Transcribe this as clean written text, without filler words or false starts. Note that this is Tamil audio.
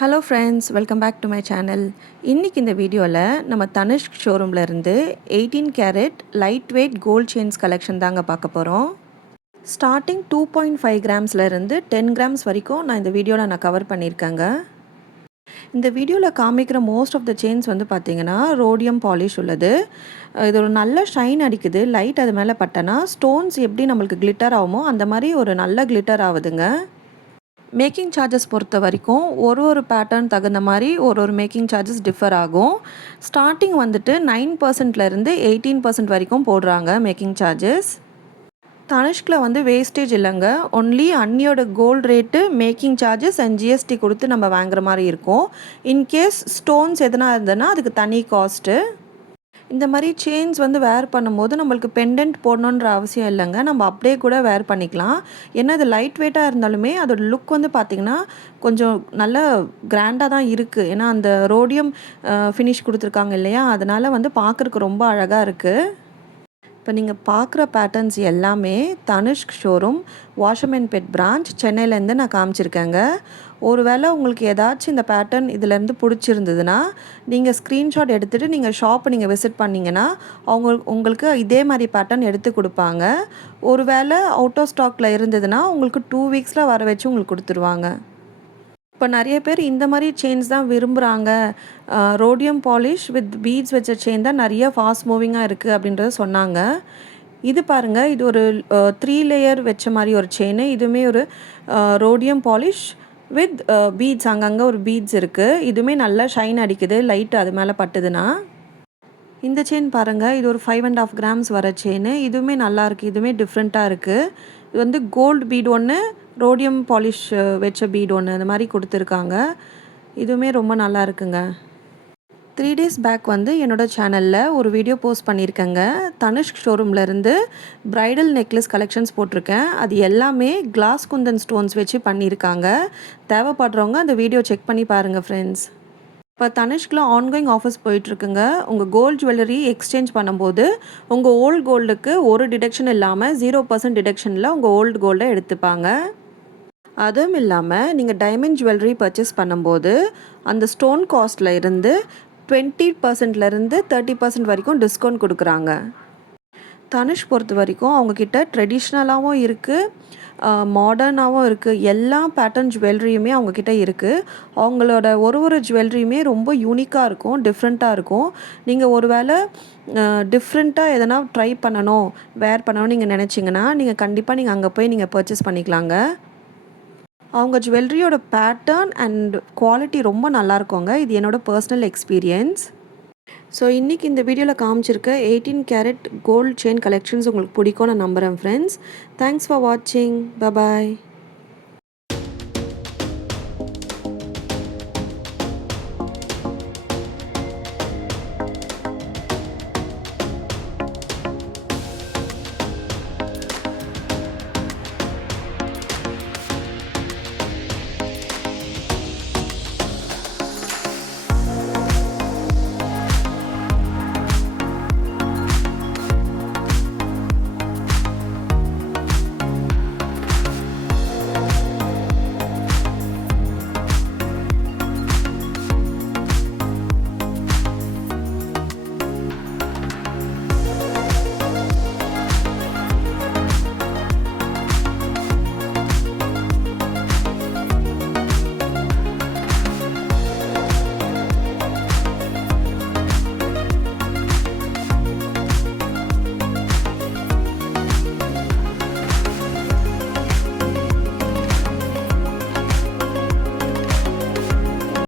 Hello friends, welcome back to my channel. இன்றைக்கி இந்த வீடியோவில் நம்ம தனுஷ்க் ஷோரூமில் இருந்து 18 carat light weight gold chains collection தாங்க பார்க்க போகிறோம். ஸ்டார்டிங் 2.5 கிராம்ஸ்லேருந்து 10 கிராம்ஸ் வரைக்கும் நான் இந்த வீடியோவில் கவர் பண்ணியிருக்கேங்க. இந்த வீடியோவில் காமிக்கிற மோஸ்ட் ஆஃப் த செயின்ஸ் வந்து பார்த்திங்கன்னா ரோடியம் பாலிஷ் உள்ளது. இது ஒரு நல்ல ஷைன் அடிக்குது. லைட் அது மேலே பட்டனா ஸ்டோன்ஸ் எப்படி நம்மளுக்கு கிளிட்டர் ஆகுமோ அந்த மாதிரி ஒரு நல்ல கிளிட்டர் ஆகுதுங்க. மேக்கிங் சார்ஜஸ் பொறுத்த வரைக்கும் ஒரு பேட்டர்ன் தகுந்த மாதிரி ஒரு மேக்கிங் சார்ஜஸ் டிஃபர் ஆகும். ஸ்டார்டிங் வந்துட்டு 9%லேருந்து 18% வரைக்கும் போடுறாங்க மேக்கிங் சார்ஜஸ். தனுஷ்கில் வந்து வேஸ்டேஜ் இல்லைங்க, ஒன்லி அன்னியோட gold rate, making charges and GST கொடுத்து நம்ம வாங்குற மாதிரி இருக்கும். இன்கேஸ் ஸ்டோன்ஸ் எதனா இருந்ததுன்னா அதுக்கு தனி காஸ்ட்டு. இந்த மாதிரி செயின்ஸ் வந்து வேர் பண்ணும்போது நம்மளுக்கு பெண்டன்ட் போடணுன்ற அவசியம் இல்லைங்க, நம்ம அப்படியே கூட வேர் பண்ணிக்கலாம். ஏன்னா இது லைட் வெயிட்டாக இருந்தாலுமே அதோட லுக் வந்து பார்த்திங்கன்னா கொஞ்சம் நல்ல கிராண்டாக தான் இருக்குது. ஏன்னா அந்த ரோடியம் ஃபினிஷ் கொடுத்துருக்காங்க இல்லையா, அதனால் வந்து பார்க்குறக்கு ரொம்ப அழகாக இருக்குது. இப்போ நீங்கள் பார்க்குற பேட்டர்ன்ஸ் எல்லாமே தனுஷ்க் ஷோரூம் வாஷர்மேன்பேட் பிரான்ச் சென்னையிலேருந்து நான் காமிச்சிருக்கேங்க. ஒருவேளை உங்களுக்கு ஏதாச்சும் இந்த பேட்டர்ன் இதிலேருந்து பிடிச்சிருந்ததுன்னா நீங்கள் ஸ்க்ரீன்ஷாட் எடுத்துகிட்டு நீங்கள் ஷாப்பை நீங்கள் விசிட் பண்ணிங்கன்னா உங்களுக்கு இதே மாதிரி பேட்டர்ன் எடுத்து கொடுப்பாங்க. ஒருவேளை அவுட் ஆஃப் ஸ்டாக்கில் இருந்ததுன்னா உங்களுக்கு 2 வீக்ஸில் வர வச்சு உங்களுக்கு கொடுத்துருவாங்க. இப்போ நிறைய பேர் இந்த மாதிரி செயின்ஸ் தான் விரும்புகிறாங்க, ரோடியம் பாலிஷ் வித் பீட்ஸ் வச்ச செயின் தான் நிறைய ஃபாஸ்ட் மூவிங்காக இருக்குது அப்படின்றத சொன்னாங்க. இது பாருங்கள், இது ஒரு 3 லேயர் வச்ச மாதிரி ஒரு செயின். இதுவுமே ஒரு ரோடியம் பாலிஷ் வித் பீட்ஸ், அங்கங்கே ஒரு பீட்ஸ் இருக்குது. இதுவுமே நல்லா ஷைன் அடிக்குது லைட் அது மேலே பட்டுதுன்னா. இந்த செயின் பாருங்கள், இது ஒரு 5.5 கிராம்ஸ் வர செயின். இதுவுமே நல்லாயிருக்கு, இதுவுமே டிஃப்ரெண்ட்டாக இருக்குது. இது வந்து கோல்டு பீட் ஒன்று, ரோடியம் பாலிஷ் வச்ச பீட் ஒன்று, அந்த மாதிரி கொடுத்துருக்காங்க. இதுவுமே ரொம்ப நல்லா இருக்குங்க. 3 டேஸ் பேக் வந்து என்னோடய சேனலில் ஒரு வீடியோ போஸ்ட் பண்ணியிருக்கேங்க. தனுஷ்க் ஷோரூம்லேருந்து ப்ரைடல் நெக்லஸ் கலெக்ஷன்ஸ் போட்டிருக்கேன். அது எல்லாமே கிளாஸ் குந்தன் ஸ்டோன்ஸ் வச்சு பண்ணியிருக்காங்க. தேவைப்படுறவங்க அந்த வீடியோ செக் பண்ணி பாருங்கள் ஃப்ரெண்ட்ஸ். இப்போ தனுஷ்கில் ஆன்கோயிங் ஆஃபர்ஸ் போயிட்டுருக்குங்க. உங்கள் கோல்டு ஜுவல்லரி எக்ஸ்சேஞ்ச் பண்ணும்போது உங்கள் ஓல்டு கோல்டுக்கு ஒரு டிடக்ஷன் இல்லாமல் 0% டிடக்ஷனில் உங்கள் ஓல்டு கோல்டை எடுத்துப்பாங்க. அதுவும் இல்லாமல் நீங்கள் டைமண்ட் ஜுவல்லரி பர்ச்சேஸ் பண்ணும்போது அந்த ஸ்டோன் காஸ்ட்டில் இருந்து 20%லேருந்து 30% வரைக்கும் டிஸ்கவுண்ட் கொடுக்குறாங்க. தனுஷ் பொறுத்த வரைக்கும் அவங்கக்கிட்ட ட்ரெடிஷ்னலாகவும் இருக்குது, மாடர்னாகவும் இருக்குது. எல்லா பேட்டர்ன் ஜுவல்லரியுமே அவங்கக்கிட்ட இருக்குது. அவங்களோட ஒரு ஜுவல்லரியுமே ரொம்ப யூனிக்காக இருக்கும், டிஃப்ரெண்ட்டாக இருக்கும். நீங்கள் ஒரு வேளை டிஃப்ரெண்ட்டாக எதனா ட்ரை பண்ணணும், வேர் பண்ணணும்னு நீங்கள் நினச்சிங்கன்னா நீங்கள் கண்டிப்பாக அங்கே போய் நீங்கள் பர்ச்சேஸ் பண்ணிக்கலாங்க. அவங்க ஜுவல்லரியோட பேட்டர்ன் அண்ட் குவாலிட்டி ரொம்ப நல்லாயிருக்குங்க. இது என்னோடய பர்சனல் எக்ஸ்பீரியன்ஸ். ஸோ இன்றைக்கி இந்த வீடியோவில் காமிச்சிருக்க 18 கேரட் கோல்ட் செயின் கலெக்ஷன்ஸ் உங்களுக்கு பிடிக்கும் நான் நம்புகிறேன் ஃப்ரெண்ட்ஸ். தேங்க்ஸ் ஃபார் வாட்சிங். பபாய்.